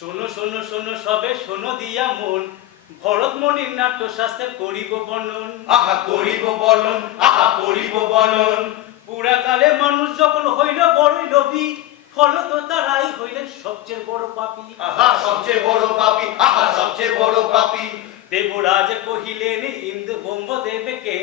শোনো শোনো শোনো সবে শোনো দিয়া মন, ভরতমণির নাট্যশাস্ত্রের করিব বর্ণন। আহা করিব বর্ণন, আহা করিব বর্ণন। পুরাকালে মানুষ যখন হইল বড়ই লোভী, ফলত তারাই হইলেন সবচেয়ে বড় পাপী। আহা সবচেয়ে বড় পাপী, আহা সবচেয়ে বড় পাপী। দেবরাজ কহিলেন ইন্দ্র ব্রহ্মদেবকে,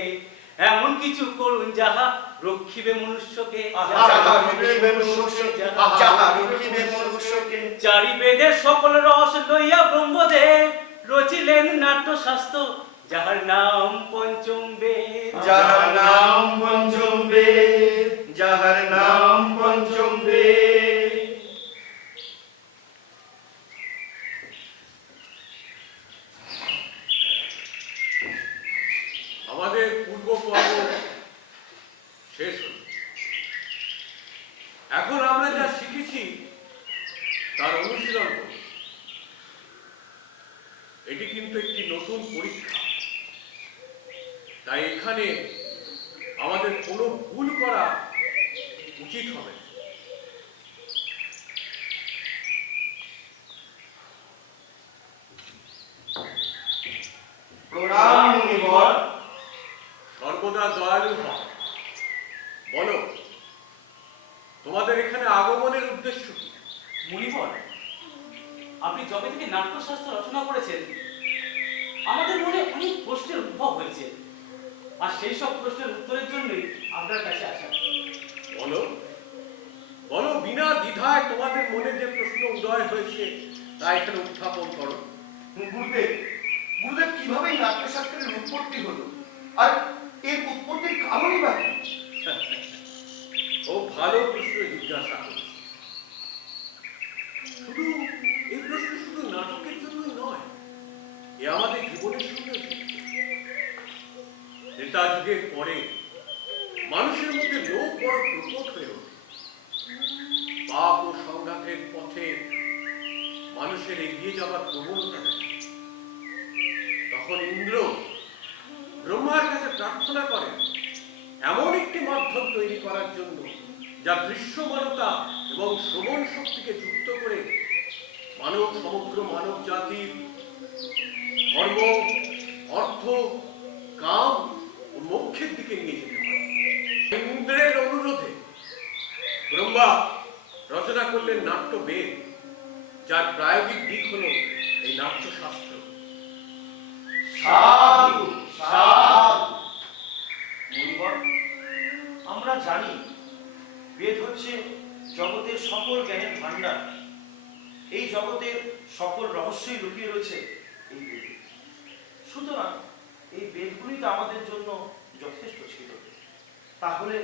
এমন কিছু করুন যাহা রক্ষিবে মনুষ্যকে। যাহা রক্ষিবে মনুষ্যকে, যাহা রক্ষিবে মনুষ্যকে। চারি বেদের সকল রস লইয়া ব্রহ্মদেব রচিলেন নাট্যশাস্ত্র, যাহার নাম পঞ্চম বেদ। যাহার নাম পঞ্চম বেদ, যাহার নাম পঞ্চম বেদ। আমাদের পূর্ব পর্ব শেষ হল। এখন আমরা যা শিখেছি তার অনুশীলন করব। এটি কিন্তু একটি নতুন পরীক্ষা, তাই এখানে আমাদের কোনো ভুল করা উচিত হবে না। প্রণাম মুনিবর। সর্বদা দয়ালু হও। বলো, তোমাদের এখানে আগমনের উদ্দেশ্য কি? মুনিবর, আপনি যবে থেকে নাট্যশাস্ত্র রচনা করেছেন, আমাদের মনে অনেক প্রশ্নের উদ্ভব হয়েছে, আর সেই সব প্রশ্নের উত্তরের জন্যই আপনার কাছে আসা। বলো বলো, বিনা দ্বিধায় তোমাদের মনে যে প্রশ্ন উদয় হয়েছে তা এখানে উত্থাপন করো। গুরুদেব, গুরুদেব কিভাবে এই নাট্যশাস্ত্রের উৎপত্তি হলো, আর এর উৎপত্তির কারণই বা কি? ও ভালো প্রশ্ন জিজ্ঞাসা করেছে। শুধু এই প্রশ্ন শুধু নাটকের জন্যই নয়, এ আমাদের জীবনের সঙ্গে ত্রেতা যুগের পরে মানুষের মধ্যে লোভ বড় প্রকট হয়ে ওঠে। পাপ ও সংঘাতের পথে মানুষের এগিয়ে যাওয়ার প্রবণতা থাকে। তখন ইন্দ্র ব্রহ্মার কাছে প্রার্থনা করেন এমন একটি মাধ্যম তৈরি করার জন্য যা দৃশ্যমানতা এবং শ্রবণ শক্তিকে যুক্ত করে সমগ্র মানব জাতির ধর্ম, অর্থ, কাম ও মোক্ষের দিকে নিয়ে যেতে পারে। ইন্দ্রের অনুরোধে ব্রহ্মা রচনা করলেন নাট্যবেদ, যার প্রায়োগিক দিক হল এই নাট্যশাস্ত্র। সাধু সাধু। মুনিবর, আমরা জানি বেদ হচ্ছে জগতের সকল জ্ঞানের ভান্ডার। এই জগতের সকল রহস্যই লুকিয়ে রয়েছে এই বেদে। সুতরাং এই বেদগুলি তো আমাদের জন্য যথেষ্ট ছিল। তাহলে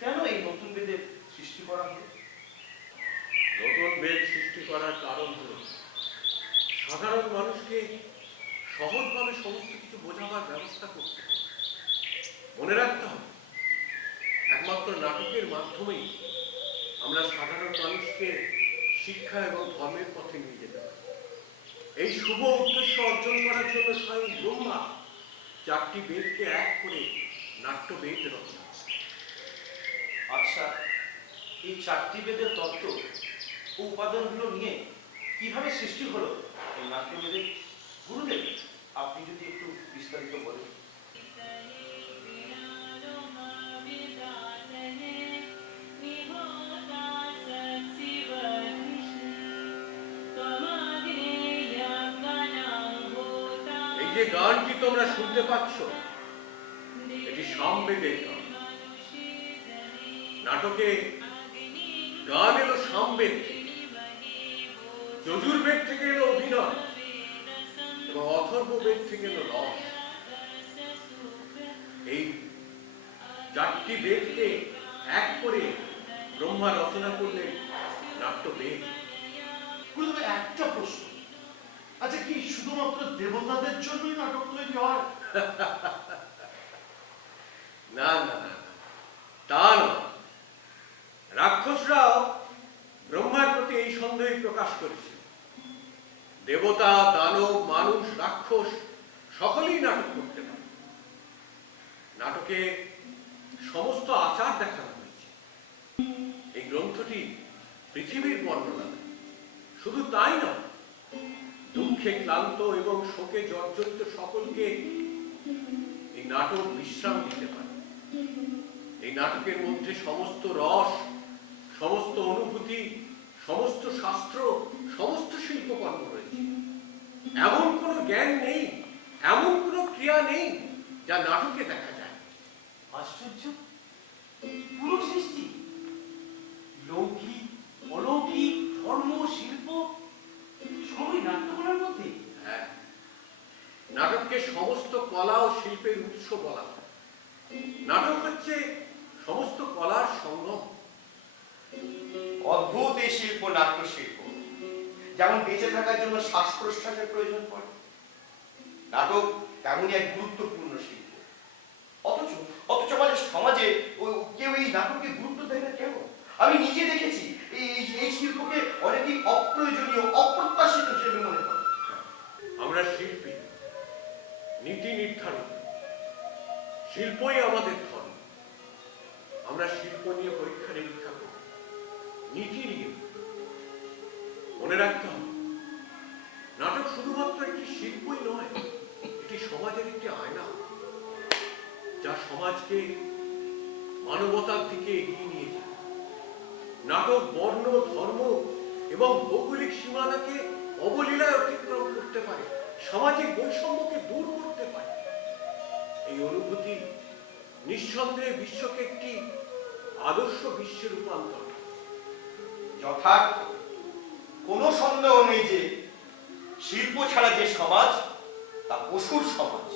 কেন এই নতুন বেদের সৃষ্টি করা হলো? নতুন বেদ সৃষ্টি করার কারণ হল সাধারণ মানুষকে সহজভাবে সমস্ত কিছু বোঝাবার ব্যবস্থা করতে হবে। মনে রাখতে হবে, একমাত্র নাটকের মাধ্যমেই আমরা সাধারণ মানুষকে শিক্ষা এবং ধর্মের পথে নিয়ে যেতে পারি। এই শুভ উদ্দেশ্য অর্জন করার জন্য স্বয়ং ব্রহ্মা 4টি বেদকে এক করে নাট্যবেদ রচনা করেন। আচ্ছা, এই 4টি বেদের তত্ত্ব ও উপাদানগুলো নিয়ে কিভাবে সৃষ্টি হলো এই নাট্যবেদের? গুরুদেব, আপনি যদি একটু বিস্তারিত বলেন। এই যে গানটি তোমরা শুনতে পাচ্ছ, এটি সামবেদের গান। নাটকে গান এলো সামবেদ থেকে, যজুর্বেদ থেকে এলো অভিনয়, এবং অথর্ববেদ থেকে এলো রস। এই 4টি বেদকে এক করে ব্রহ্মা রচনা করলেন নাট্যবেদ। গুরুদেব, একটা প্রশ্ন, আচ্ছা কি শুধুমাত্র দেবতাদের জন্যই নাটক তৈরি হয়? না না না, তা নয়। রাক্ষসরাও ব্রহ্মার প্রতি এই সন্দেহ প্রকাশ করেছে। দেবতা, দানব, মানুষ, রাক্ষস সকলেই নাটক করতে পারে। নাটকে সমস্ত আচার দেখানো হয়েছে। এই গ্রন্থটি পৃথিবীর বর্ণনা দেয়। শুধু তাই নয়, দুঃখে ক্লান্ত এবং শোকে জর্জরিত সকলকে এই নাটক বিশ্রাম দিতে পারে। এই নাটকের মধ্যে সমস্ত রস, সমস্ত অনুভূতি, সমস্ত শাস্ত্র, সমস্ত শিল্পকর্ম রয়েছে। এমন কোনো জ্ঞান নেই, এমন কোনো ক্রিয়া নেই যা নাটকে দেখা যায়। আশ্চর্য! পুরো সৃষ্টি, লৌকিক, অলৌকিক, ধর্ম, শিল্প সবই নাট্যকলার মধ্যে। হ্যাঁ, নাটককে সমস্ত কলা ও শিল্পের উৎস বলা হয়। নাটক হচ্ছে সমস্ত কলার সঙ্গম। অদ্ভুত এই শিল্প, নাট্য শিল্প। যেমন বেঁচে থাকার জন্য শ্বাস প্রশ্বাসের প্রয়োজন পড়ে, নাটক তেমনই এক গুরুত্বপূর্ণ শিল্প। অথচ অথচ আমাদের সমাজে কেউ এই নাটককে গুরুত্ব দেয় না কেন? আমি নিজে দেখেছি এই শিল্পকে অনেকেই অপ্রয়োজনীয়, অপ্রত্যাশিত হিসেবে মনে করে। আমরা শিল্পী, নীতি নির্ধারক। শিল্পই আমাদের ধর্ম। আমরা শিল্প নিয়ে পরীক্ষা নিরীক্ষা করি, নীতি নিয়ে। মনে রাখতে হবে, নাটক শুধুমাত্র একটি শিল্পই নয়, এটি সমাজের একটি আয়না, যা সমাজকে মানবতার দিকে এগিয়ে নিয়ে যায়। নাটক বর্ণ, ধর্ম এবং ভৌগোলিক সীমানাকে অবলীলায় অতিক্রম করতে পারে, সামাজিক বৈষম্যকে দূর করতে পারে। এই অনুভূতি নিঃসন্দেহে বিশ্বকে একটি আদর্শ বিশ্বে রূপান্তর করে। যথার্থ, কোনো সন্দেহ নেই যে শিল্প ছাড়া যে সমাজ, তা পশুর সমাজ।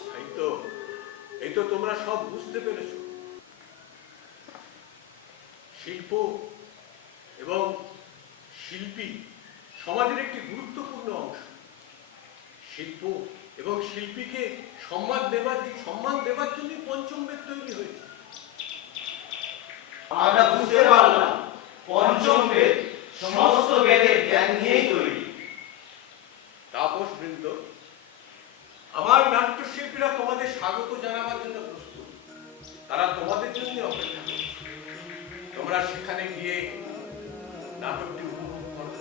এই তো তোমরা সব বুঝতে পেরেছ। শিল্প এবং শিল্পী সমাজের একটি গুরুত্বপূর্ণ অংশ। শিল্প এবং শিল্পীকে সম্মান দেবার জন্য পঞ্চম বেদ তৈরি হয়েছে। আমরা বুঝতে পারলাম পঞ্চম বেদ সমস্ত বেদের জ্ঞান নিয়েই তৈরি। তাপস বৃন্দ, আমার নাট্যশিল্পীরা তোমাদের স্বাগত জানাবার জন্য প্রস্তুত। তারা তোমাদের জন্য অপেক্ষা করছে। তোমরা সেখানে গিয়ে নাটকটি উপভোগ করো।